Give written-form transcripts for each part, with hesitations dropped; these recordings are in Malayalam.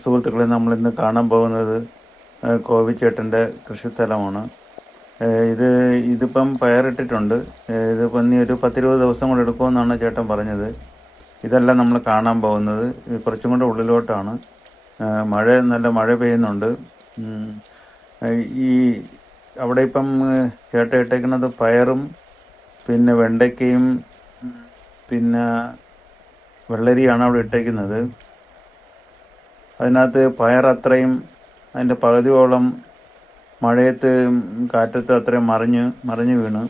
സുഹൃത്തുക്കളെ, നമ്മളിന്ന് കാണാൻ പോകുന്നത് കോവിച്ചേട്ടൻ്റെ കൃഷിസ്ഥലമാണ്. ഇത് ഇതിപ്പം പയറിട്ടിട്ടുണ്ട്. ഇതിപ്പം ഇനി ഒരു 10-20 ദിവസം കൂടെ എടുക്കുമെന്നാണ് ചേട്ടൻ പറഞ്ഞത്. ഇതല്ല നമ്മൾ കാണാൻ പോകുന്നത്, കുറച്ചും കൂടെ ഉള്ളിലോട്ടാണ്. നല്ല മഴ പെയ്യുന്നുണ്ട്. ഈ അവിടെ ഇപ്പം ചേട്ടൻ ഇട്ടേക്കുന്നത് പയറും പിന്നെ വെണ്ടയ്ക്കയും പിന്നെ വെള്ളരിയാണ് അവിടെ ഇട്ടേക്കുന്നത്. അതിനകത്ത് പയർ അത്രയും അതിൻ്റെ പകുതിയോളം മഴയത്ത് കാറ്റത്ത് അത്രയും മറിഞ്ഞു വീണു.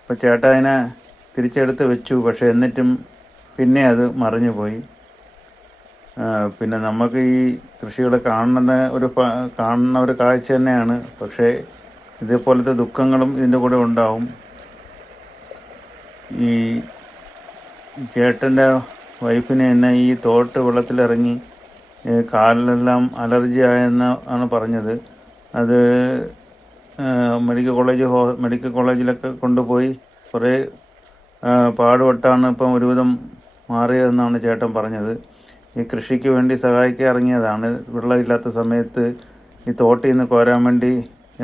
അപ്പോൾ ചേട്ടൻ അതിനെ തിരിച്ചെടുത്ത് വെച്ചു. പക്ഷേ എന്നിട്ടും പിന്നെ അത് മറിഞ്ഞു പോയി. പിന്നെ നമുക്ക് ഈ കൃഷികൾ കാണുന്ന ഒരു കാഴ്ച തന്നെയാണ്. പക്ഷേ ഇതേപോലത്തെ ദുഃഖങ്ങളും ഇതിൻ്റെ കൂടെ ഉണ്ടാവും. ഈ ചേട്ടൻ്റെ വൈഫിന് തന്നെ ഈ തോട്ട് വെള്ളത്തിലിറങ്ങി കാലിലെല്ലാം അലർജി ആയെന്നാണ് പറഞ്ഞത്. അത് മെഡിക്കൽ കോളേജിലൊക്കെ കൊണ്ടുപോയി കുറേ പാടുപെട്ടാണ് ഇപ്പം ഒരുവിധം മാറിയതെന്നാണ് ചേട്ടൻ പറഞ്ഞത്. ഈ കൃഷിക്ക് വേണ്ടി സഹായിക്കാൻ ഇറങ്ങിയതാണ്. വെള്ളമില്ലാത്ത സമയത്ത് ഈ തോട്ടിൽ നിന്ന് കോരാൻ വേണ്ടി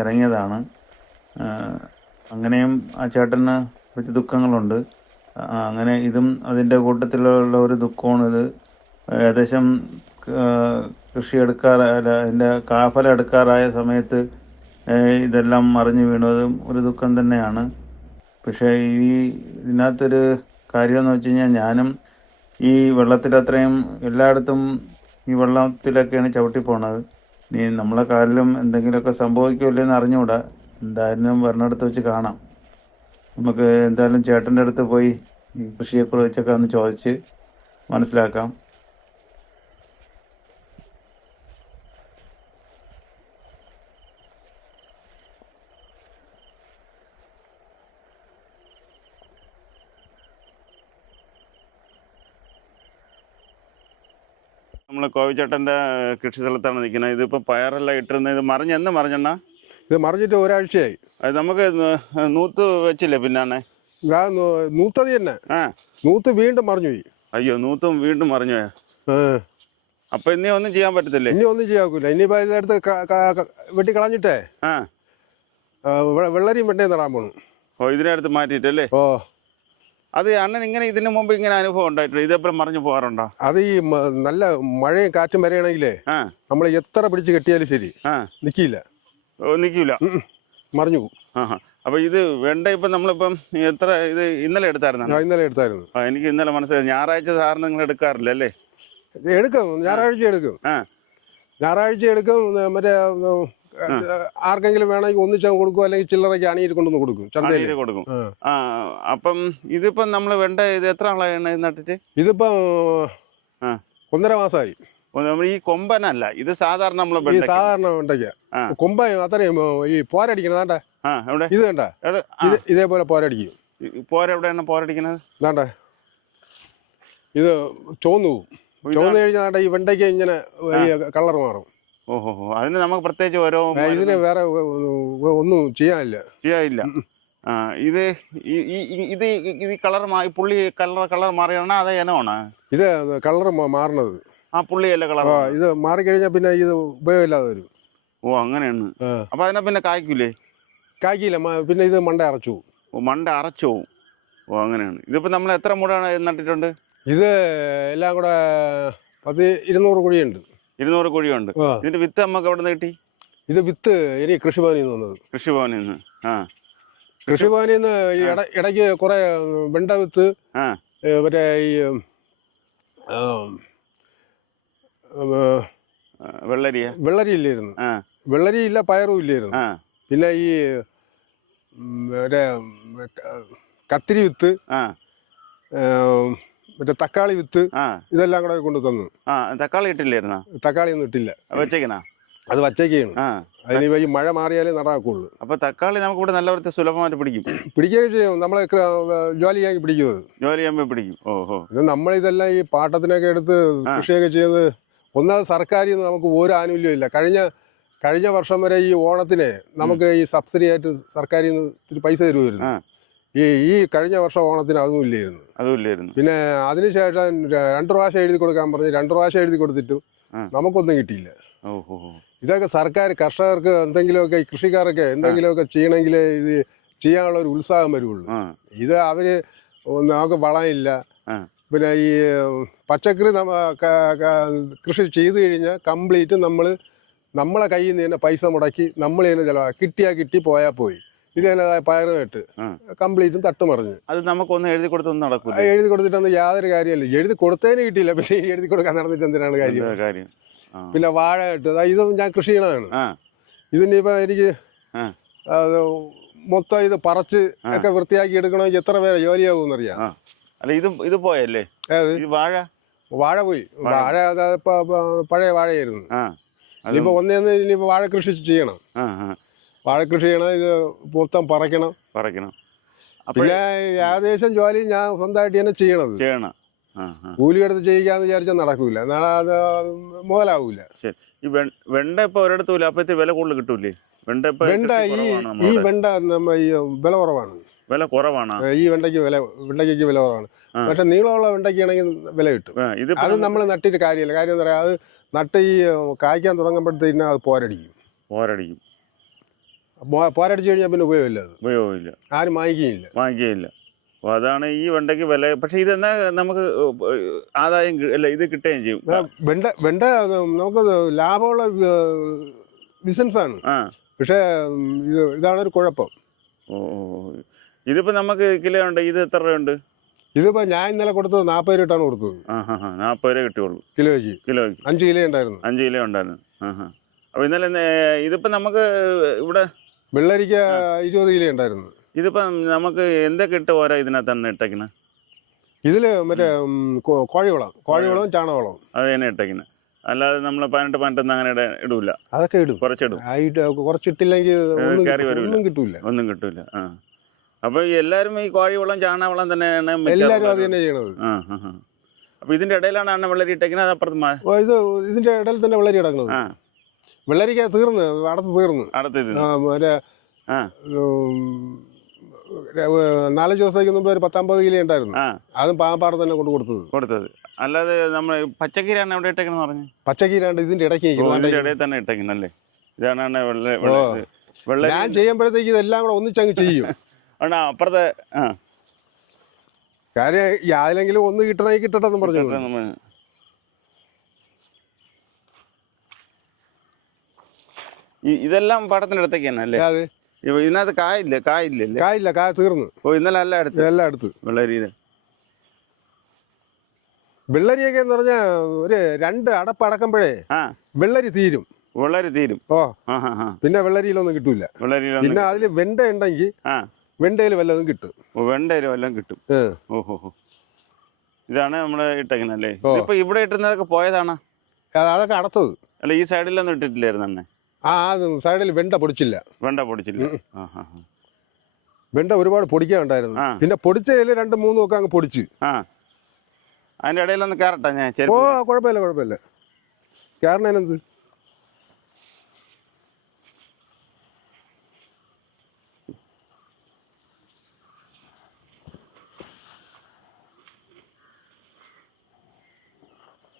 ഇറങ്ങിയതാണ്. അങ്ങനെയും ആ ചേട്ടന് കുറച്ച് ദുഃഖങ്ങളുണ്ട്. അങ്ങനെ ഇതും അതിൻ്റെ കൂട്ടത്തിലുള്ള ഒരു ദുഃഖമാണിത്. ഏകദേശം കൃഷി അതിൻ്റെ കാഫല എടുക്കാറായ സമയത്ത് ഇതെല്ലാം മറിഞ്ഞു വീണതും ഒരു ദുഃഖം തന്നെയാണ്. പക്ഷേ ഇതിനകത്തൊരു കാര്യമെന്ന് വെച്ച് കഴിഞ്ഞാൽ, ഞാനും ഈ വെള്ളത്തിലത്രയും എല്ലായിടത്തും ഈ വെള്ളത്തിലൊക്കെയാണ് ചവിട്ടിപ്പോണത്. ഇനി നമ്മളെ കാലിലും എന്തെങ്കിലുമൊക്കെ സംഭവിക്കുമല്ലേന്ന് അറിഞ്ഞുകൂടാ. എന്തായാലും വരണടുത്ത് വെച്ച് കാണാം. നമുക്ക് എന്തായാലും ചേട്ടൻ്റെ അടുത്ത് പോയി ഈ കൃഷിയെക്കുറിച്ചൊക്കെ ഒന്ന് ചോദിച്ച് മനസ്സിലാക്കാം. നമ്മൾ കോവിച്ചേട്ടൻ്റെ കൃഷി സ്ഥലത്താണ് നിൽക്കുന്നത്. ഇതിപ്പോൾ പയറെല്ലാം ഇട്ടിരുന്നത്. ഇത് എന്ന് മറിഞ്ഞെണ്ണ ഇത് മറിഞ്ഞിട്ട് ഒരാഴ്ചയായി. അത് നമുക്ക് നൂത്ത് വെച്ചില്ലേ? പിന്നാണേ നൂത്തത് തന്നെ. നൂത്ത് വീണ്ടും മറിഞ്ഞു പോയി. അയ്യോ, നൂത്തും വീണ്ടും മറിഞ്ഞു പോയാ? അപ്പൊ ഇനി ഒന്നും ചെയ്യാൻ പറ്റത്തില്ലേ? ഇനി ഒന്നും ചെയ്യാക്കൂല. ഇനിയിപ്പോ ഇതെടുത്ത് വെട്ടി കളഞ്ഞിട്ടേ വെള്ളരിയും വെണ്ടയും നടാൻ പോണു. ഓ, ഇതിനടുത്ത് മാറ്റിയിട്ടല്ലേ? ഓ, അത് അണ്ണൻ ഇങ്ങനെ ഇതിനു മുമ്പ് ഇങ്ങനെ അനുഭവം ഉണ്ടായിട്ടുണ്ട്? ഇതെപ്പോഴും മറിഞ്ഞു പോകാറുണ്ടോ? അത് ഈ നല്ല മഴയും കാറ്റും വരെയാണെങ്കിലേ നമ്മൾ എത്ര പിടിച്ച് കെട്ടിയാലും ശരി നിക്കില്ല. നിൽക്കൂല, മറിഞ്ഞു പോകും. അപ്പൊ ഇത് വെണ്ട ഇപ്പം നമ്മളിപ്പം എത്ര ഇത് ഇന്നലെ എടുത്തായിരുന്നു? ഇന്നലെ എടുത്തായിരുന്നു. എനിക്ക് ഇന്നലെ മനസ്സിലായി. ഞായറാഴ്ച സാറിന് നിങ്ങൾ എടുക്കാറില്ല അല്ലേ? എടുക്കും, ഞായറാഴ്ച എടുക്കും. ഞായറാഴ്ച എടുക്കും. മറ്റേ ആർക്കെങ്കിലും വേണമെങ്കിൽ ഒന്നിച്ചാൽ കൊടുക്കും, അല്ലെങ്കിൽ ചില്ലറയ്ക്ക് അണിയിൽ കൊണ്ടൊന്ന് കൊടുക്കും, ചന്തയിൽ കൊടുക്കും. അപ്പം ഇതിപ്പം നമ്മൾ വെണ്ട ഇത് എത്ര ആളാണ് നട്ടിട്ട്? ഇതിപ്പം 1.5 മാസമായി. ഈ കൊമ്പനല്ല, ഇത് സാധാരണ നമ്മൾ സാധാരണ വെണ്ടയ്ക്ക കൊമ്പ അത്രയും ഈ പോരടിക്കണതാണ്ടേ. ഇത് വേണ്ട, ഇതേപോലെ പോരടിക്കും. പോരെവിടെയാണ് പോരടിക്കണത്? വേണ്ട, ഇത് ചോന്നു കഴിഞ്ഞാൽ ഈ വെണ്ടയ്ക്ക് ഇങ്ങനെ കളർ മാറും. ഓഹോ, അതിന് നമുക്ക് പ്രത്യേകിച്ച് ഓരോ ഇതിന് വേറെ ഒന്നും ചെയ്യാനില്ല. ഇത് ഇത് കളർ പുള്ളി കളർ മാറിയാണ് അതേ ഇനമാണ് ഇത് കളർ മാറണത്. പുള്ളിയല്ല കളർ. ഇത് മാറിക്കഴിഞ്ഞാൽ പിന്നെ ഇത് ഉപയോഗമില്ലാതെ വരും. ഓ, അങ്ങനെയാണ്. അപ്പൊ അതിനെ പിന്നെ കായ്ക്കൂലേ? കായ്ക്കില്ല, പിന്നെ ഇത് മണ്ട അറച്ചു പോകും. ഓ, മണ്ട അറച്ചു പോകും. ഓ, അങ്ങനെയാണ്. ഇതിപ്പോ നമ്മൾ എത്ര മൂടാണ് നട്ടിട്ടുണ്ട്? ഇത് എല്ലാം കൂടെ 200 കുഴിയുണ്ട്. 200 കുഴിയുണ്ട്. ഇതിന്റെ വിത്ത് നമുക്ക് എവിടെ നിന്ന് കിട്ടി? ഇത് വിത്ത് ഇനി കൃഷിഭവനിൽ നിന്ന് വന്നത്. കൃഷിഭവനിൽ നിന്ന്? കൃഷിഭവനിൽ നിന്ന് ഇടയ്ക്ക് കുറെ വെണ്ട വിത്ത്, മറ്റേ ഈ വെള്ളരി ഇല്ലായിരുന്നു. വെള്ളരി ഇല്ല, പയറും ഇല്ലായിരുന്നു. പിന്നെ ഈ മറ്റേ കത്തിരി വിത്ത്, മറ്റേ തക്കാളി വിത്ത്, ഇതെല്ലാം കൂടെ കൊണ്ടു തന്നു. തക്കാളി ഇട്ടില്ലായിരുന്നോ? തക്കാളി ഒന്നും ഇട്ടില്ല, വെച്ചേക്കണ. അത് വച്ചേക്കാണ്. അതിന് ഈ മഴ മാറിയാലേ നടാക്കുള്ളൂ. അപ്പൊ തക്കാളി നമുക്ക് ഇവിടെ നല്ല വൃത്തി സുലഭമായിട്ട് പിടിക്കുകയും ചെയ്യും. നമ്മളെ ജോലി ചെയ്യാൻ പിടിക്കുന്നത്. ജോലി ചെയ്യുമ്പോൾ പിടിക്കും. ഓഹോ, ഇത് നമ്മളിതെല്ലാം ഈ പാട്ടത്തിനൊക്കെ എടുത്ത് കൃഷിയൊക്കെ ചെയ്യുന്നത്. ഒന്നാമത് സർക്കാരിൽ നിന്ന് നമുക്ക് ഒരു ആനുകൂല്യം ഇല്ല. കഴിഞ്ഞ വർഷം വരെ ഈ ഓണത്തിന് നമുക്ക് ഈ സബ്സിഡി ആയിട്ട് സർക്കാരിൽ നിന്ന് പൈസ തരുമായിരുന്നു. ഈ കഴിഞ്ഞ വർഷം ഓണത്തിന് അതും ഇല്ലായിരുന്നു. പിന്നെ അതിനുശേഷം 2 പ്രാവശ്യം എഴുതി കൊടുക്കാൻ പറഞ്ഞ് 2 പ്രാവശ്യം എഴുതി കൊടുത്തിട്ടും നമുക്കൊന്നും കിട്ടിയില്ല. ഓഹോ. ഇതൊക്കെ സർക്കാർ കർഷകർക്ക് എന്തെങ്കിലുമൊക്കെ കൃഷിക്കാരൊക്കെ എന്തെങ്കിലുമൊക്കെ ചെയ്യണമെങ്കിൽ ഇത് ചെയ്യാനുള്ള ഒരു ഉത്സാഹം വരുള്ളൂ. ഇത് അവര് നമുക്ക് വളമില്ല, പിന്നെ ഈ പച്ചക്കറി കൃഷി ചെയ്തു കഴിഞ്ഞാൽ കംപ്ലീറ്റ് നമ്മളെ കയ്യിൽ നിന്ന് തന്നെ പൈസ മുടക്കി നമ്മൾ തന്നെ ചിലവാ, കിട്ടി പോയാൽ പോയി. ഇത് തന്നെ പയറ് കേട്ട് കംപ്ലീറ്റും തട്ടുമറിഞ്ഞ്. അത് നമുക്കൊന്നും എഴുതി കൊടുത്തൊന്നും നടക്കില്ല. എഴുതി കൊടുത്തിട്ടൊന്നും യാതൊരു കാര്യമല്ല. എഴുതി കൊടുത്തതിന് കിട്ടിയില്ല, പക്ഷേ എഴുതി കൊടുക്കാൻ നടന്നിട്ട് എന്തിനാണ് കാര്യം. പിന്നെ വാഴ കേട്ട് ഇതും ഞാൻ കൃഷി ചെയ്യണതാണ്. ഇതിനിപ്പോ എനിക്ക് മൊത്തം ഇത് പറിച്ച് ഒക്കെ വൃത്തിയാക്കി എടുക്കണമെങ്കിൽ എത്ര പേരെ ജോലിയാകുമെന്നറിയാം. അല്ല ഇത് പോയല്ലേ വാഴ പോയി. വാഴ പഴയ വാഴയായിരുന്നു. ഇനിയിപ്പോ ഇനിയിപ്പോ വാഴ കൃഷി ചെയ്യണം. വാഴ കൃഷി ചെയ്യണം, ഇത് മൊത്തം പറിക്കണം. പിന്നെ ഏകദേശം ജോലി ഞാൻ സ്വന്തമായിട്ട് തന്നെ ചെയ്യണം. കൂലി എടുത്ത് ചെയ്യിക്കാന്ന് വിചാരിച്ചാൽ നടക്കൂല, അത് മുതലാവൂല. ഈ വെണ്ട ഇപ്പൊ ഒരിടത്തും അപ്പഴത്തെ വില കൂടുതൽ കിട്ടൂലേ? വെണ്ട ഈ വെണ്ട ഈ വില കുറവാണ്. ഈ വെണ്ടയ്ക്ക് വില കുറവാണ്. പക്ഷെ നീളമുള്ള വെണ്ടയ്ക്കാണെങ്കിൽ വില കിട്ടും. അത് നമ്മൾ നട്ടിട്ട് കാര്യമില്ല. കാര്യം എന്താ പറയാ, അത് നട്ട് ഈ കായ്ക്കാൻ തുടങ്ങുമ്പോഴത്തേക്കും അത് പോരടിക്കും. പോരടിച്ചു കഴിഞ്ഞാൽ പിന്നെ ഉപയോഗമില്ല. ആരും വാങ്ങിക്കുകയില്ല. അപ്പൊ അതാണ് ഈ വെണ്ടയ്ക്ക് വില. പക്ഷെ ഇതെന്നാ നമുക്ക് ആദായം അല്ല, ഇത് കിട്ടുകയും ചെയ്യും. വെണ്ട നമുക്ക് ലാഭമുള്ള ബിസിനസ്സാണ്. പക്ഷെ ഇതാണ് ഒരു കുഴപ്പം. ഇതിപ്പോ നമുക്ക് കിലോ ഉണ്ട്. ഇത് എത്ര രൂപയുണ്ട്? ഇതിപ്പോ ഞാൻ ഇന്നലെ കൊടുത്തത് 40 രൂപയാണ് കൊടുത്തത്. 40 രൂപ കിട്ടിയുള്ളൂ കിലോയ്ക്ക്. 5 കിലോ ഉണ്ടായിരുന്നു. 5 കിലോ ഉണ്ടായിരുന്നു. അപ്പൊ ഇന്നലെ ഇതിപ്പോ നമുക്ക് ഇവിടെ വെള്ളരിക്ക 20 കിലോ ഉണ്ടായിരുന്നു. ഇതിപ്പോ നമുക്ക് എന്തൊക്കെ ഇട്ട് പോരാ ഇതിനകത്താണ് ഇട്ടേക്കുന്നത്? ഇതില് മറ്റേ കോഴിവളവും ചാണകവളവും അത് തന്നെ ഇട്ടേക്കുന്നത്. അല്ലാതെ നമ്മൾ 18 അങ്ങനെ ഇടൂല. അതൊക്കെ ഇടും, കുറച്ചിടും. കുറച്ചിട്ടില്ലെങ്കിൽ ഒന്നും കിട്ടൂല. അപ്പൊ എല്ലാരും ഈ കോഴിവളം ചാണകവളം തന്നെയാണ് എല്ലാരും അത് തന്നെ ചെയ്യണത്. അപ്പൊ ഇതിന്റെ ഇടയിലാണ് അണ്ണ വെള്ളരി ഇട്ടേക്കുന്നത്. അത് അപ്പുറത്ത് ഇതിന്റെ ഇടയിൽ തന്നെ വെള്ളരി കിടക്കുന്നത്. വെള്ളരിക്ക തീർന്ന് അടുത്ത് മറ്റേ 4 ദിവസത്തേക്ക് മുമ്പ് ഒരു 10-50 കിലോ ഉണ്ടായിരുന്നു. അതും പാമ്പാറ തന്നെ കൊടുത്തത്. അല്ലാതെ നമ്മൾ പച്ചക്കീരാണ് എവിടെ ഇട്ടേക്കെന്ന് പറഞ്ഞു? പച്ചക്കീരാണ്ട് ഇതിന്റെ ഇടയ്ക്ക് ഇടയിൽ തന്നെ ഇട്ടേക്കുന്നല്ലേ? ഇതാണ് വെള്ളരി. ഞാൻ ചെയ്യുമ്പോഴത്തേക്ക് ഇതെല്ലാം കൂടെ ഒന്നിച്ചങ്ങ് ചെയ്യും. അപ്പുറത്തെ കാര്യം യാതെങ്കിലും ഒന്ന് കിട്ടണമെങ്കിൽ കിട്ടട്ടെന്ന് പറഞ്ഞു. ഇതെല്ലാം പാടത്തിന്റെ അടുത്തേക്ക് തന്നെ അല്ലേ? ഇതിനകത്ത് കായില്ല. കായ തീർന്നു. ഇന്നലെ എല്ലാം എടുത്ത് വെള്ളരിയൊക്കെ എന്ന് പറഞ്ഞാൽ ഒരു 2 അടപ്പ് അടക്കുമ്പോഴേ വെള്ളരി തീരും. പിന്നെ വെള്ളരിയിലൊന്നും കിട്ടൂല. പിന്നെ അതില് വെണ്ട ഉണ്ടെങ്കിൽ വെണ്ടയിൽ വല്ലതും കിട്ടും. ഓഹോ. ഇതാണ് നമ്മള് ഇട്ടേക്കുന്നല്ലേ? ഇപ്പൊ ഇവിടെ ഇട്ടുന്നതൊക്കെ പോയതാണ്. അതൊക്കെ അടത്തത് അല്ല, ഈ സൈഡിലൊന്നും ഇട്ടിട്ടില്ലായിരുന്നു അന്നെ? സൈഡിൽ വെണ്ട പൊടിച്ചില്ല. വെണ്ട ഒരുപാട് പൊടിക്കാനുണ്ടായിരുന്നു. പിന്നെ പൊടിച്ചതിൽ 2-3 ഒക്കെ അങ്ങ് പൊടിച്ച്. അതിന്റെ ഇടയിലൊന്ന് കയറട്ടെ ഞാൻ? കുഴപ്പമില്ല. കയറണേനെന്ത്?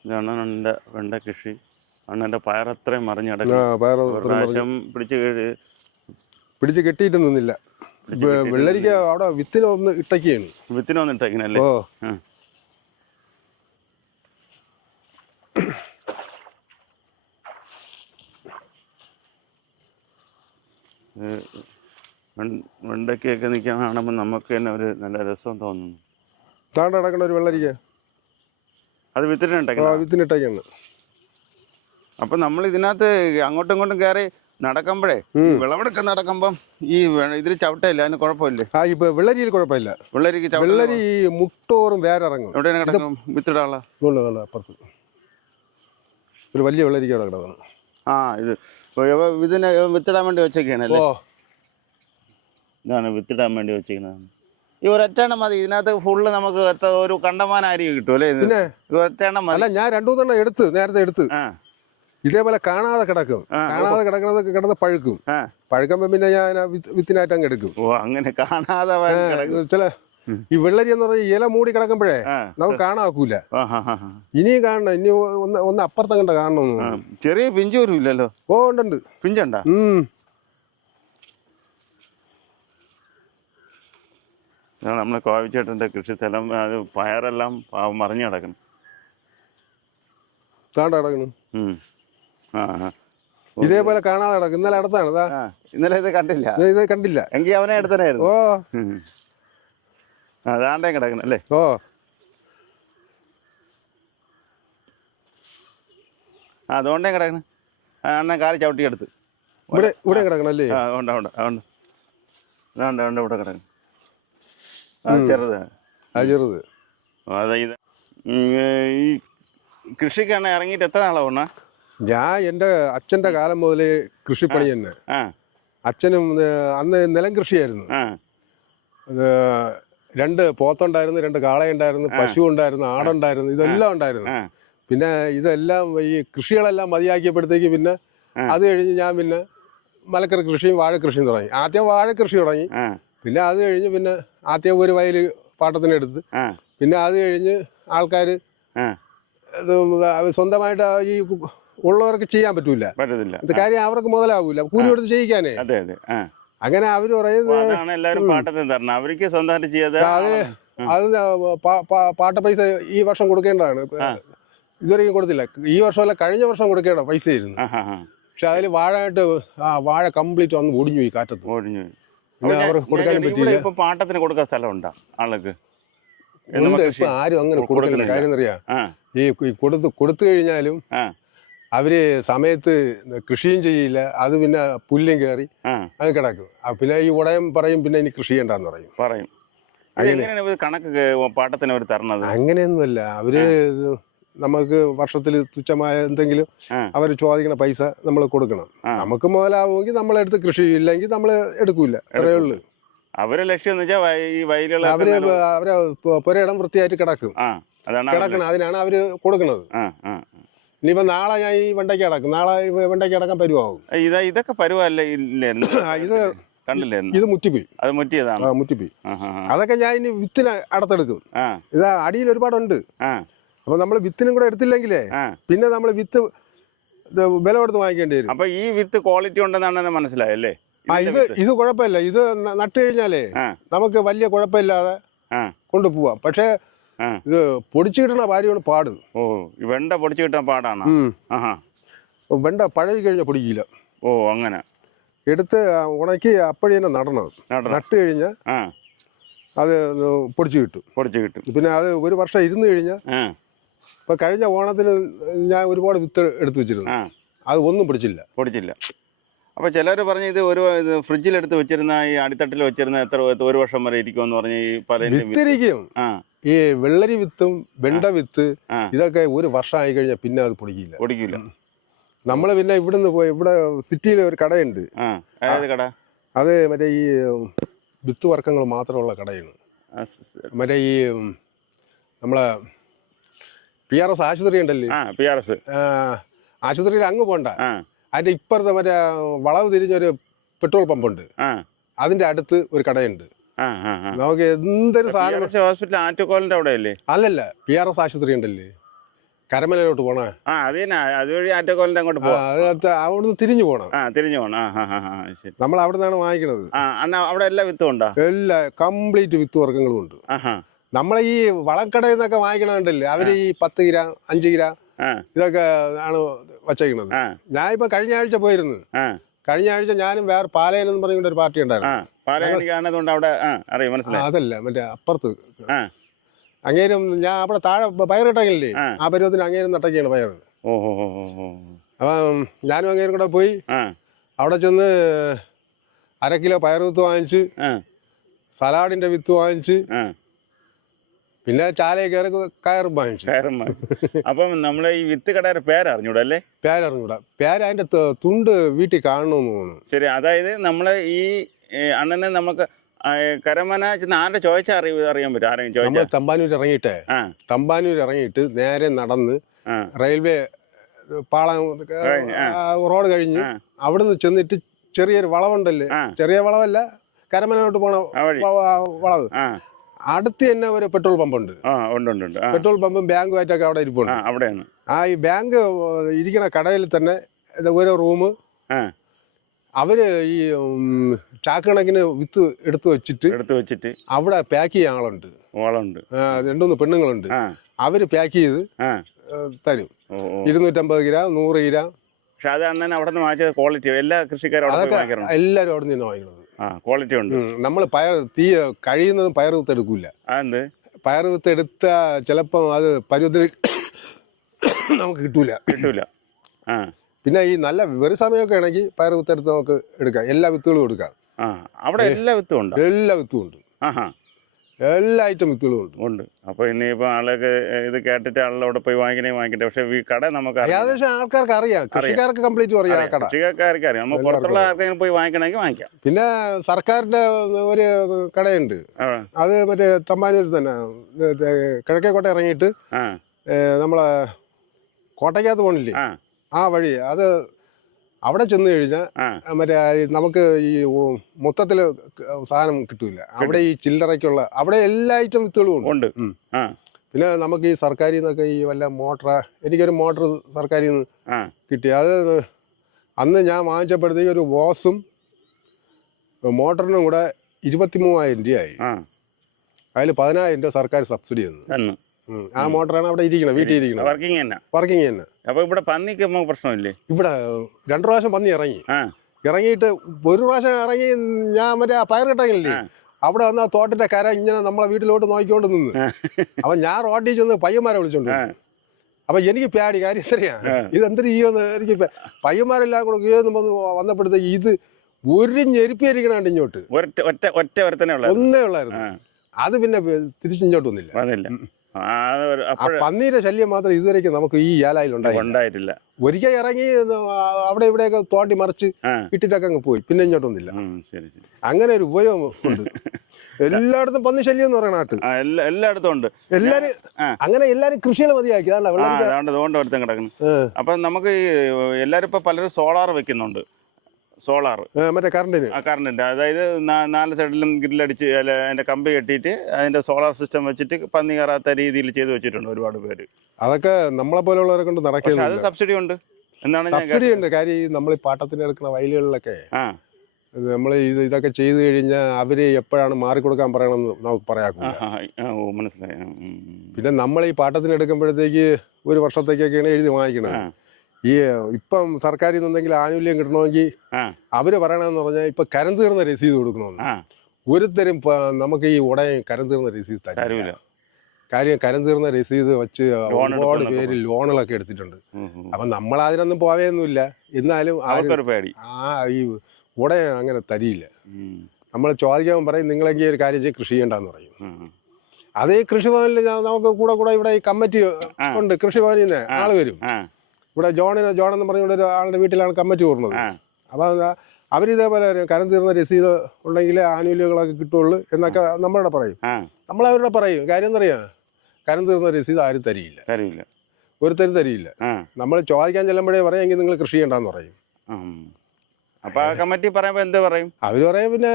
ഇതാണ് അണ്ണൻ്റെ വെണ്ട കൃഷി. അണ്ണൻ്റെ പയറത്രയും മറിഞ്ഞടക്കും. പിടിച്ച് കെട്ടിയിട്ട് നിന്നില്ല. വെള്ളരിക്ക അവിടെ വിത്തിനൊന്ന് ഇട്ടേക്കണല്ലേ? വെണ്ടയ്ക്കൊക്കെ നിൽക്കാൻ കാണുമ്പോൾ നമുക്ക് തന്നെ ഒരു നല്ല രസം തോന്നുന്നു. താണ്ട് കിടക്കണ ഒരു വെള്ളരിക്ക അത് വിത്തിനിട്ടേക്കാണ്. അപ്പൊ നമ്മൾ ഇതിനകത്ത് അങ്ങോട്ടും ഇങ്ങോട്ടും കയറി നടക്കുമ്പോഴേ, വിളവെടുക്കാൻ നടക്കുമ്പം ഈ ഇതിൽ ചവിട്ടയില്ല, അതിന് കുഴപ്പമില്ലേ? ഇപ്പൊ വെള്ളരിയിൽ കുഴപ്പമില്ല. വെള്ളരി മുട്ടോറും വേരിറങ്ങും. എവിടെയാണ് കിടക്കും? വിത്തിടാനുള്ള അപ്പുറത്ത് ഒരു വലിയ വെള്ളരിക്ക കിടക്കണം. ഇതിനെ വിത്തിടാൻ വേണ്ടി വെച്ചേക്കാണല്ലേ? ഇതാണ് വിത്തിടാൻ വേണ്ടി വെച്ചേക്കുന്നത്. ഈ ഒരൊറ്റെണ്ണം മതി. ഇതിനകത്ത് ഫുള്ള് നമുക്ക് ഒരു കണ്ടമാനം അരി കിട്ടും അല്ലേ? പിന്നെ ഒരൊറ്റെണ്ണം മതി. അല്ല, ഞാൻ 2-3 നേരത്തെ എടുത്ത് ഇതേപോലെ കാണാതെ കിടന്ന് പഴുക്കുമ്പോ പിന്നെ ഞാൻ വിത്തിനായിട്ട് അങ്ങ് എടുക്കും. അങ്ങനെ കാണാതെ ഈ വെള്ളരി എന്ന് പറഞ്ഞ ഇല മൂടി കിടക്കുമ്പോഴേ നമുക്ക് കാണാക്കൂല. ഇനിയും കാണണം, ഇനി ഒന്ന് അപ്പുറത്തെ കണ്ട കാണണം. ചെറിയ പിഞ്ചു വരും ഇല്ലല്ലോ? ഓ ഉണ്ട്, പിഞ്ചുണ്ടാ? നമ്മളെ കോവിച്ചേട്ടൻ്റെ കൃഷിസ്ഥലം, അത് പയറെല്ലാം മറിഞ്ഞു കിടക്കണം. കിടക്കണം ഇതേപോലെ കാണാതെ കിടക്കും. ഇന്നലെ അടുത്താണ്. ഇന്നലെ ഇത് കണ്ടില്ല, ഇത് കണ്ടില്ല എങ്കിൽ അവനെ അടുത്തനായിരുന്നു. ഓ അതാണ്ടേ കിടക്കണം അല്ലേ? ഓ അതുകൊണ്ടേ കിടക്കണം. അണ്ണൻ കാല് ചവിട്ടിയെടുത്ത് ഇവിടെ കിടക്കണം അല്ലേ? ഉണ്ട് ഉണ്ട് ഉണ്ട് ഉണ്ട് ഉണ്ട് ഇവിടെ കിടക്കണം. ചെറുത് ചെറുത്. അതെ. ഇത് ഈ കൃഷിക്കാണ് ഇറങ്ങിയിട്ട് എത്ര നാളാവണ? ഞാൻ എൻ്റെ അച്ഛൻ്റെ കാലം മുതലേ കൃഷിപ്പണി തന്നെ. അച്ഛനും അന്ന് നിലം കൃഷിയായിരുന്നു. 2 പോത്തുണ്ടായിരുന്നു, 2 കാളയുണ്ടായിരുന്നു, പശു ഉണ്ടായിരുന്നു, ആടുണ്ടായിരുന്നു, ഇതെല്ലാം ഉണ്ടായിരുന്നു. പിന്നെ ഇതെല്ലാം ഈ കൃഷികളെല്ലാം മതിയാക്കിയപ്പോഴത്തേക്ക് പിന്നെ അത് കഴിഞ്ഞ് ഞാൻ പിന്നെ മലക്കറി കൃഷിയും വാഴക്കൃഷിയും തുടങ്ങി. ആദ്യം വാഴക്കൃഷി തുടങ്ങി, പിന്നെ അത് കഴിഞ്ഞ് പിന്നെ ആദ്യം ഒരു വയൽ പാട്ടത്തിനെടുത്ത്, പിന്നെ അത് കഴിഞ്ഞ് ആൾക്കാർ സ്വന്തമായിട്ട് ഈ ഉള്ളവർക്ക് ചെയ്യാൻ പറ്റൂല. ഇത് കാര്യം അവർക്ക് മുതലാവൂല, കൂലി കൊടുത്ത് ചെയ്യിക്കാനേ. അങ്ങനെ അവര് പറയുന്നത് അവർക്ക് സ്വന്തമായിട്ട് ചെയ്യാതെ അത് പാട്ട പൈസ ഈ വർഷം കൊടുക്കേണ്ടതാണ്. ഇതുവരെയും കൊടുത്തില്ല. ഈ വർഷമല്ല, കഴിഞ്ഞ വർഷം കൊടുക്കേണ്ട പൈസ ആയിരുന്നു. പക്ഷെ അതിൽ വാഴ കംപ്ലീറ്റ് വന്ന് ഒടിഞ്ഞു പോയി, കാറ്റത്ത് ഒടിഞ്ഞു. അവർക്ക് കൊടുക്കാനും പറ്റില്ല. പാട്ടത്തിന് കൊടുക്കാൻ സ്ഥലമുണ്ടോ ആൾക്ക്? ഇപ്പൊ ആരും അങ്ങനെ കൊടുക്കില്ല. കാര്യം അറിയാം, ഈ കൊടുത്തു കഴിഞ്ഞാലും അവര് സമയത്ത് കൃഷിയും ചെയ്യില്ല. അത് പിന്നെ പുല്ലും കയറി അത് കിടക്കും. പിന്നെ ഈ ഉടയം പറയും പിന്നെ ഇനി കൃഷി ചെയ്യണ്ടെന്ന് പറയും. കണക്ക് പാട്ടത്തിന് അവർ തരണത് അങ്ങനെയൊന്നുമല്ല. അവര് നമുക്ക് വർഷത്തിൽ തുച്ഛമായ എന്തെങ്കിലും അവർ ചോദിക്കുന്ന പൈസ നമ്മൾ കൊടുക്കണം. നമുക്ക് മുതലാവുമെങ്കിൽ നമ്മളെടുത്ത്, കൃഷി ഇല്ലെങ്കിൽ നമ്മൾ എടുക്കൂല. അത്രേ ഉള്ളു. അവരെ ലക്ഷ്യം അവരെ പുരയിടം വൃത്തിയായിട്ട് കിടക്കും. അതിനാണ് അവര് കൊടുക്കുന്നത്. ഇനിയിപ്പോ നാളെ ഞാൻ ഈ വെണ്ടയ്ക്ക് കിടക്കും, നാളെ വെണ്ടയ്ക്ക് കിടക്കാൻ പരുവാകും. ഇതൊക്കെ പരുവല്ലേ? ഇത് മുറ്റിപ്പോയി. അത് മുറ്റിയതാണ്. മുറ്റിപ്പോയി. അതൊക്കെ ഞാൻ ഇനി വിത്തിന് അടുത്തെടുക്കും. ഇതാ അടിയിൽ ഒരുപാടുണ്ട്. അപ്പൊ നമ്മൾ വിത്തിനും കൂടെ എടുത്തില്ലെങ്കിലേ പിന്നെ നമ്മൾ വിത്ത് വില കൊടുത്ത് വാങ്ങിക്കേണ്ടി വരും. അപ്പൊ ഈ വിത്ത് ക്വാളിറ്റി ഉണ്ടെന്നാണ് മനസ്സിലായല്ലേ? ഇത് കുഴപ്പമില്ല. ഇത് നട്ടു കഴിഞ്ഞാലേ നമുക്ക് വലിയ കുഴപ്പമില്ലാതെ കൊണ്ടുപോവാം. പക്ഷെ ഇത് പൊടിച്ചു കിട്ടണ കാര്യമാണ് പാട്. വെണ്ട പൊടിച്ചു കിട്ടാൻ പാടാണ്. വെണ്ട പഴകി കഴിഞ്ഞാൽ പൊടിക്കില്ല. അങ്ങനെ എടുത്ത് ഉണക്കി അപ്പഴി തന്നെ നടണം. നട്ട് കഴിഞ്ഞാൽ അത് പൊടിച്ചു കിട്ടും. പിന്നെ അത് ഒരു വർഷം ഇരുന്ന് കഴിഞ്ഞാൽ, ഇപ്പൊ കഴിഞ്ഞ ഓണത്തിന് ഞാൻ ഒരുപാട് വിത്ത് എടുത്തു വെച്ചിരുന്നു. അത് ഒന്നും പൊടിച്ചില്ല. അപ്പൊ ചിലർ പറഞ്ഞ് ഇത് ഫ്രിഡ്ജിലെടുത്ത് വെച്ചിരുന്ന, ഈ അടിത്തട്ടിൽ വെച്ചിരുന്ന ഒരു വർഷം വരെ ഇരിക്കുമെന്ന് പറഞ്ഞ് വിത്തിരിക്കും. ഈ വെള്ളരി വിത്തും വെണ്ട വിത്ത് ഇതൊക്കെ ഒരു വർഷം ആയി കഴിഞ്ഞാൽ പിന്നെ അത് പൊടിക്കില്ല. നമ്മള് പിന്നെ ഇവിടുന്ന് പോയി, ഇവിടെ സിറ്റിയിൽ ഒരു കടയുണ്ട്. അത് മറ്റേ ഈ വിത്ത് വർക്കങ്ങൾ മാത്രമുള്ള കടയാണ്. മറ്റേ ഈ നമ്മളെ PRS ആശുപത്രി ഉണ്ടല്ലേ, ആശുപത്രിയിൽ അങ്ങ് പോണ്ട, അതിന്റെ ഇപ്പുറത്തെ മറ്റേ വളവ് തിരിഞ്ഞൊരു പെട്രോൾ പമ്പുണ്ട്. അതിന്റെ അടുത്ത് ഒരു കടയുണ്ട്. നമുക്ക് എന്തൊരു സാധനം. ഹോസ്പിറ്റൽ ആറ്റുകോലിന്റെ അവിടെ അല്ലേ? അല്ലല്ല, PRS ആശുപത്രി ഉണ്ടല്ലേ, കരമലയിലോട്ട് പോണ. അതുവഴി ആറ്റുകോലിന്റെ അങ്ങോട്ട് പോകാം. അവിടുന്ന് തിരിഞ്ഞു പോണം. നമ്മൾ അവിടെ നിന്നാണ് വാങ്ങിക്കണത്. അവിടെ എല്ലാ വിത്തും ഉണ്ടോ? എല്ലാ കംപ്ലീറ്റ് വിത്ത് വർഗ്ഗങ്ങളും ഉണ്ട്. നമ്മളെ ഈ വളക്കടയിൽ നിന്നൊക്കെ വാങ്ങിക്കണുണ്ടല്ലേ, അവര് ഈ 10 ഗ്രാം 5 ഗ്രാം ഇതൊക്കെ ആണ് വച്ചേക്കുന്നത്. ഞാൻ ഇപ്പൊ കഴിഞ്ഞ ആഴ്ച പോയിരുന്നു. കഴിഞ്ഞ ആഴ്ച ഞാനും വേറെ പാലയൻ എന്ന് പറഞ്ഞ ഒരു പാർട്ടി ഉണ്ടായിരുന്നു. അതല്ല, മറ്റേ അപ്പുറത്ത് അങ്ങേരും ഞാൻ അവിടെ താഴെ പയറിട്ടല്ലേ, ആ പരുവത്തിന് അങ്ങേരും നട്ടൊക്കെയാണ് പയർ. അപ്പം ഞാനും അങ്ങേരും കൂടെ പോയി അവിടെ ചെന്ന് 1/2 കിലോ പയർ വിത്ത് വാങ്ങിച്ച്, സലാഡിന്റെ വിത്ത് വാങ്ങിച്ച്, പിന്നെ ചാലയെ കയറി കയറും വാങ്ങിച്ചു. അപ്പം നമ്മളെ ഈ വിത്ത് കടയുടെ പേരറിഞ്ഞൂടല്ലേ? പേരറിഞ്ഞൂടാ. അതിന്റെ തുണ്ട് വീട്ടിൽ കാണണമെന്ന് തോന്നുന്നു. ശരി. അതായത് നമ്മളെ ഈ അണ്ണനെ നമുക്ക് കരമന ആരുടെ ചോദിച്ചാൽ അറിയാൻ പറ്റും? ആരെങ്കിലും ചോദിച്ചാൽ തമ്പാനൂർ ഇറങ്ങിയിട്ട് നേരെ നടന്ന് റെയിൽവേ പാളം റോഡ് കഴിഞ്ഞ് അവിടുന്ന് ചെന്നിട്ട് ചെറിയൊരു വളവുണ്ടല്ലേ, ചെറിയ വളവല്ല, കരമനോട്ട് പോണ വളവ്, അടുത്ത് തന്നെ ഒരു പെട്രോൾ പമ്പ് ഉണ്ട്. ഉണ്ട്. പെട്രോൾ പമ്പും ബാങ്കുമായിട്ടൊക്കെ അവിടെ ഇരിപ്പുണ്ട്. അവിടെയാണ് ഈ ബാങ്ക് ഇരിക്കുന്ന കടയിൽ തന്നെ ഓരോ റൂം അവര് ഈ ചാക്ക് കണക്കിന് വിത്ത് എടുത്തു വെച്ചിട്ട് അവിടെ പാക്ക് ചെയ്യാൻ ആളുണ്ട്. 2-3 പെണ്ണുങ്ങളുണ്ട്. അവര് പാക്ക് ചെയ്ത് തരും. 250 ഗ്രാം 100 ഗ്രാം. പക്ഷെ അത് അണ്ണൻ അവിടെ നിന്ന് വാങ്ങിച്ചത് ക്വാളിറ്റി എല്ലാ കൃഷിക്കാരും എല്ലാവരും അവിടെ നിന്ന് വാങ്ങിക്കുന്നത്. ക്വാളിറ്റി ഉണ്ട്. നമ്മൾ കഴിയുന്നതും പയർ വിത്ത് എടുക്കൂല. പയർ വിത്ത് എടുത്ത ചിലപ്പോൾ അത് പരുവത്തിന് നമുക്ക് കിട്ടൂല. പിന്നെ ഈ നല്ല വെറു സമയമൊക്കെ ആണെങ്കിൽ പയർ വിത്ത് എടുത്ത് നമുക്ക് എടുക്കാം. എല്ലാ വിത്തുകളും എടുക്കാം. അവിടെ എല്ലാ വിത്തും ഉണ്ട്. എല്ലാ ഐറ്റം വിത്തുകളും ഉണ്ട്. അപ്പൊ ഇനിയിപ്പോ ആളൊക്കെ ഇത് കേട്ടിട്ട് ആളുടെ പോയി വാങ്ങിക്കട്ടെ. പക്ഷെ ഈ കട നമുക്ക് ഏകദേശം ആൾക്കാർക്ക് അറിയാം. കൃഷിക്കാർക്ക് കംപ്ലീറ്റ് അറിയാം. കൃഷിക്കാർക്ക് അറിയാം. നമ്മൾ പുറത്തുള്ള ആർക്കെങ്കിലും പോയി വാങ്ങിക്കണമെങ്കിൽ വാങ്ങിക്കാം. പിന്നെ സർക്കാരിന്റെ ഒരു കടയുണ്ട്. അത് മറ്റേ തമ്പാനൂർ തന്നെ കിഴക്കേക്കോട്ട ഇറങ്ങിയിട്ട് നമ്മളെ കോട്ടയ്ക്കകത്ത് പോണില്ലേ, ആ വഴി. അത് അവിടെ ചെന്ന് കഴിഞ്ഞാൽ മറ്റേ നമുക്ക് ഈ മൊത്തത്തില് സാധനം കിട്ടൂല. അവിടെ ഈ ചില്ലറയ്ക്കുള്ള അവിടെ എല്ലാ ഐറ്റം വിത്തുകളും ഉണ്ട്. പിന്നെ നമുക്ക് ഈ സർക്കാരിൽ നിന്നൊക്കെ ഈ വല്ല എനിക്കൊരു മോട്ടർ സർക്കാരിൽ നിന്ന് കിട്ടി. അത് അന്ന് ഞാൻ വാങ്ങിച്ചപ്പോഴത്തേക്ക് ഒരു വോസും മോട്ടറിനും കൂടെ 23,000 രൂപയായി. അതിൽ 10,000 രൂപ സർക്കാർ സബ്സിഡി തന്നു. ആ മോട്ടറാണ് അവിടെ ഇരിക്കുന്നത്, വീട്ടിൽ ഇരിക്കുന്നത്. വർക്കിംഗ് തന്നെ. അപ്പൊ ഇവിടെ പന്നിക്ക് പ്രശ്നമില്ലേ? ഇവിടെ 2 പ്രാവശ്യം പന്നി ഇറങ്ങിയിട്ട് ഒരു പ്രാവശ്യം ഇറങ്ങി ഞാൻ മറ്റേ പയർ കിട്ടാനില്ലേ അവിടെ വന്ന് ആ തോട്ടിന്റെ കര ഇങ്ങനെ നമ്മളെ വീട്ടിലോട്ട് നോക്കിക്കൊണ്ട് നിന്ന്. അപ്പൊ ഞാൻ റോഡിൽ ചെന്ന് പയ്യന്മാരെ വിളിച്ചോണ്ട്. അപ്പൊ എനിക്ക് പേടി. കാര്യം എത്രയാ ഇതെന്തൊരു ചെയ്യുമെന്ന് എനിക്ക്. പയ്യന്മാരെല്ലാം കൂടെ വന്നപ്പോഴത്തേക്ക് ഇത് ഒരു ഞെരുപ്പിയിരിക്കണുണ്ട് ഇങ്ങോട്ട്. ഒന്നേ ഉള്ളായിരുന്നു. അത് പിന്നെ തിരിച്ചിങ്ങോട്ട് വന്നില്ല. പന്നീന്റെ ശല്യം മാത്രം ഇതുവരെയ്ക്ക് നമുക്ക് ഈ ഏലായിൽ ഉണ്ടായിട്ടില്ല. ഒരിക്കൽ ഇറങ്ങി അവിടെ ഇവിടെയൊക്കെ തോണ്ടി മറിച്ച് ഇട്ടിട്ടൊക്കെ അങ്ങ് പോയി. പിന്നെ ഇങ്ങോട്ടൊന്നില്ല. അങ്ങനെ ഒരു ഉപയോഗം ഉണ്ട്. എല്ലായിടത്തും പന്നി ശല്യം എന്ന് പറയുന്ന നാട്ടിൽ എല്ലായിടത്തും ഉണ്ട്. എല്ലാരും കൃഷികൾ മതിയാക്കി. അപ്പൊ നമുക്ക് എല്ലാരും ഇപ്പൊ പലരും സോളാർ വെക്കുന്നുണ്ട്. സോളാർ മറ്റേ കറണ്ടിന്റെ, അതായത് 4 സൈഡിലും ഗ്രില്ലടിച്ച് അതിന്റെ കമ്പി കെട്ടിയിട്ട് അതിന്റെ സോളാർ സിസ്റ്റം വെച്ചിട്ട് പന്നി കയറാത്ത രീതിയിൽ ചെയ്ത് വെച്ചിട്ടുണ്ട് ഒരുപാട് പേര്. അതൊക്കെ നമ്മളെ പോലെയുള്ളവരെ കൊണ്ട് നടക്കുന്നത്. അത് സബ്സിഡി ഉണ്ട് എന്നാണ് സബ്സിഡി ഉണ്ട്. കാര്യം നമ്മൾ ഈ പാട്ടത്തിന് എടുക്കുന്ന വയലുകളിലൊക്കെ നമ്മൾ ഇതൊക്കെ ചെയ്തു കഴിഞ്ഞാൽ അവര് എപ്പോഴാണ് മാറിക്കൊടുക്കാൻ പറയണമെന്ന് നമുക്ക് പറയാം. മനസ്സിലായി. പിന്നെ നമ്മൾ ഈ പാട്ടത്തിന് എടുക്കുമ്പോഴത്തേക്ക് ഒരു വർഷത്തേക്കൊക്കെയാണ് എഴുതി വാങ്ങിക്കണത്. ഈ ഇപ്പം സർക്കാരിൽ നിന്നെങ്കിൽ ആനുകൂല്യം കിട്ടണമെങ്കിൽ അവര് പറയണമെന്ന് പറഞ്ഞാൽ ഇപ്പൊ കരം തീർന്ന രസീത് കൊടുക്കണമെന്ന്. ഒരുത്തരും നമുക്ക് ഈ ഉടനെ കരം തീർന്ന രസീത് തരില്ല. കാര്യം കരം തീർന്ന രസീത് വെച്ച് ഒരുപാട് പേര് ലോണുകളൊക്കെ എടുത്തിട്ടുണ്ട്. അപ്പൊ നമ്മൾ അതിനൊന്നും പോവേന്നുമില്ല. എന്നാലും ഈ ഉടനെ അങ്ങനെ തരിയില്ല. നമ്മൾ ചോദിക്കാൻ പറയും നിങ്ങളെങ്കിൽ ഒരു കാര്യം ചെയ്ത് കൃഷി ചെയ്യണ്ടെന്ന് പറയും. അതേ കൃഷിഭവനിൽ നമുക്ക് കൂടെ ഇവിടെ ഈ കമ്മിറ്റി ഉണ്ട്. കൃഷിഭവനിൽ നിന്ന് ആള് വരും. ഇവിടെ ജോൺ എന്ന് പറഞ്ഞുകൊണ്ട് ഒരു ആളുടെ വീട്ടിലാണ് കമ്മിറ്റി കൂടുന്നത്. അപ്പൊ അവരിതേപോലെ കരം തീർന്ന രസീത് ഉണ്ടെങ്കിലേ ആനുകൂല്യങ്ങളൊക്കെ കിട്ടുള്ളൂ എന്നൊക്കെ നമ്മളോട് പറയും. നമ്മളവരോട് പറയും. കാര്യം എന്നറിയാം, കരം തീർന്ന രസീത് ആരും തരിയില്ല. ഒരുത്തരും തരിയില്ല. നമ്മൾ ചോദിക്കാൻ ചെല്ലുമ്പോഴേ പറയാമെങ്കിൽ നിങ്ങൾ കൃഷി ചെയ്യണ്ടെന്ന് പറയും. അപ്പൊ കമ്മിറ്റി പറയുമ്പോ എന്ത് പറയും? അവര് പറയും പിന്നെ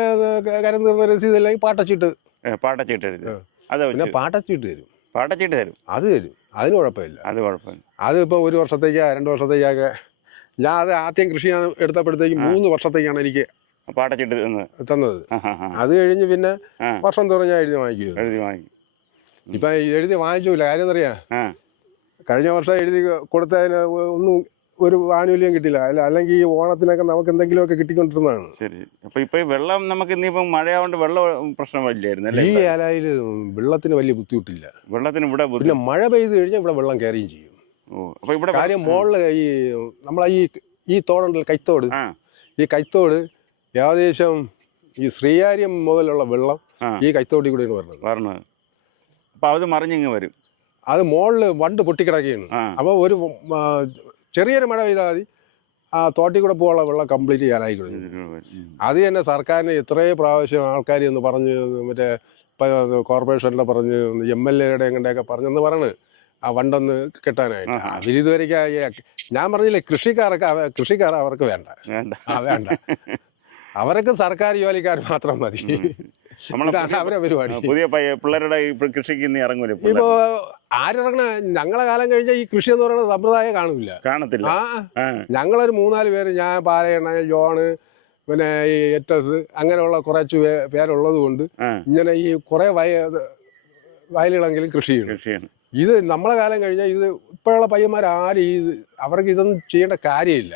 കരം തീർന്ന രസീത് അല്ലെങ്കിൽ പാട്ടച്ചീട്ട് പിന്നെ പാട്ടച്ചീട്ട് തരും. അത് തരും. അതിന് കുഴപ്പമില്ല. അത് ഇപ്പൊ 1 വർഷത്തേക്കാ 2 വർഷത്തേക്കൊക്കെ. ഞാൻ അത് ആദ്യം കൃഷി എടുത്തപ്പോഴത്തേക്ക് 3 വർഷത്തേക്കാണ് എനിക്ക് പാട്ടച്ചീട്ട് തന്നത്. അത് കഴിഞ്ഞ് പിന്നെ വർഷം തോറും ഞാൻ എഴുതി വാങ്ങിക്കും. ഇപ്പൊ എഴുതി വാങ്ങിച്ചില്ല. കാര്യം എന്നറിയാ, കഴിഞ്ഞ വർഷം എഴുതി കൊടുത്തതിന് ഒന്നും ഒരു ആനുകൂല്യം കിട്ടില്ല. അല്ലെങ്കിൽ ഈ ഓണത്തിനൊക്കെ നമുക്ക് എന്തെങ്കിലുമൊക്കെ കിട്ടിക്കൊണ്ടിരുന്നതാണ്. ഇപ്പൊ വെള്ളം നമുക്ക് ഇന്നിപ്പം മഴയാവുകൊണ്ട് വെള്ളം പ്രശ്നമില്ലായിരുന്നു. ഈ ഏലായിൽ വെള്ളത്തിന് വലിയ ബുദ്ധിമുട്ടില്ല. പിന്നെ മഴ പെയ്ത് കഴിഞ്ഞാൽ ഇവിടെ വെള്ളം കയറുകയും ചെയ്യും. കാര്യം മുകളില് നമ്മളെ ഈ തോടുണ്ടല്ലോ, കൈത്തോട്. ഈ കൈത്തോട് ഏകദേശം ഈ ശ്രീകാര്യം മുതലുള്ള വെള്ളം ഈ കൈത്തോട്ടിൽ കൂടെ വരുന്നത്. അപ്പൊ അത് മറിഞ്ഞിങ്ങ് വരും. അത് മുകളില് വണ്ട് പൊട്ടിക്കിടക്കുകയാണ്. അപ്പൊ ഒരു ചെറിയൊരു മഴ പെയ്താൽ മതി ആ തോട്ടിൽ കൂടെ പോകാനുള്ള വെള്ളം കംപ്ലീറ്റ് ചെയ്യാനായി കഴിഞ്ഞു. അത് തന്നെ സർക്കാരിന് എത്രയോ പ്രാവശ്യം ആൾക്കാർ എന്ന് പറഞ്ഞ് മറ്റേ കോർപ്പറേഷനിലെ പറഞ്ഞ് MLA-യുടെ എങ്ങനെയൊക്കെ പറഞ്ഞെന്ന് പറഞ്ഞ് ആ വണ്ടൊന്ന് കെട്ടാനായിട്ട്. അവരിതുവരെയ്ക്ക് ഞാൻ പറഞ്ഞില്ലേ, കൃഷിക്കാർ അവർക്ക് വേണ്ട. അവർക്ക് സർക്കാർ ജോലിക്കാർ മാത്രം മതി. ഇതാണ് അവരെ പരിപാടി. പുതിയ പിള്ളേരുടെ ഈ കൃഷിക്ക് ഇനി ഇറങ്ങൂല ഇപ്പൊ ആരിറങ്ങണ ഞങ്ങളെ കാലം കഴിഞ്ഞാൽ ഈ കൃഷി എന്ന് പറയുന്നത് സമ്പ്രദായം കാണത്തില്ല. ഞങ്ങളൊരു 3-4 പേര്, ഞാൻ, പാലയണ്ണ, ജോണ്, പിന്നെ ഈ എറ്റസ്, അങ്ങനെയുള്ള കുറച്ച് പേരുള്ളത് കൊണ്ട് ഇങ്ങനെ ഈ കുറെ വയലുകളെങ്കിലും കൃഷി ചെയ്യണം. ഇത് നമ്മളെ കാലം കഴിഞ്ഞാൽ ഇത് ഇപ്പോഴുള്ള പയ്യന്മാരും അവർക്ക് ഇതൊന്നും ചെയ്യേണ്ട കാര്യമില്ല.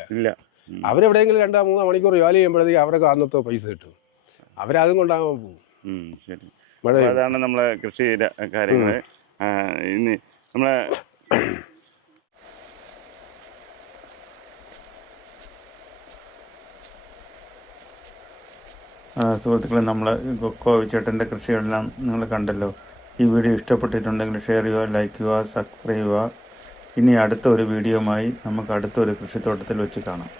അവരെവിടെയെങ്കിലും 2-3 മണിക്കൂർ ജോലി ചെയ്യുമ്പോഴത്തേക്ക് അവർക്ക് അന്നത്തെ പൈസ കിട്ടും. അവരതും കൊണ്ടാകുമ്പോൾ പോകും. അതാണ് നമ്മളെ കൃഷി കാര്യങ്ങൾ. ഇനി നമ്മളെ സുഹൃത്തുക്കളെ, നമ്മൾ കോവിച്ചേട്ടൻ്റെ കൃഷികളെല്ലാം നിങ്ങൾ കണ്ടല്ലോ. ഈ വീഡിയോ ഇഷ്ടപ്പെട്ടിട്ടുണ്ടെങ്കിൽ ഷെയർ ചെയ്യുക, ലൈക്ക് ചെയ്യുക, സബ്സ്ക്രൈബ് ചെയ്യുക. ഇനി അടുത്ത ഒരു വീഡിയോയുമായി നമുക്ക് അടുത്തൊരു കൃഷിത്തോട്ടത്തിൽ വെച്ച് കാണാം.